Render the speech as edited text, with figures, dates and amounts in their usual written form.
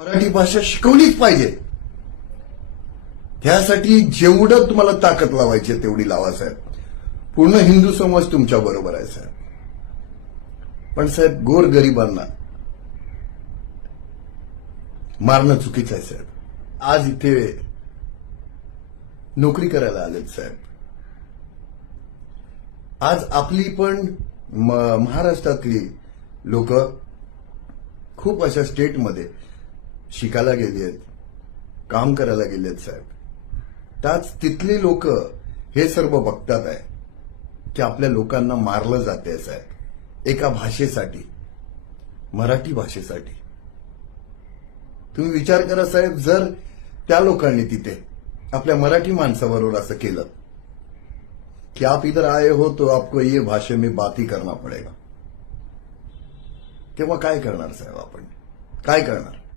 मराठी भाषा शिकवलीच पाहिजे. त्यासाठी जेवढं तुम्हाला ताकद लावायची आहे तेवढी लावा साहेब. पूर्ण हिंदू समाज तुमच्या बरोबर आहे साहेब. पण साहेब गोरगरिबांना मारणं चुकीचं आहे साहेब. आज इथे नोकरी करायला आलेत साहेब. आज आपली पण महाराष्ट्रातली लोक खूप अशा स्टेटमध्ये शिकायला गेली आहेत, काम करायला गेले आहेत साहेब. त्याच तिथली लोक हे सर्व बघतात आहे की आपल्या लोकांना मारलं जाते साहेब एका भाषेसाठी, मराठी भाषेसाठी. तुम्ही विचार करा साहेब, जर त्या लोकांनी तिथे आपल्या मराठी माणसाबरोबर असं केलं कि आप इधर आए हो तो आपको ये भाषा में बात ही करना पड़ेगा, तेव्हा काय करणार साहेब आपण? काय करणार?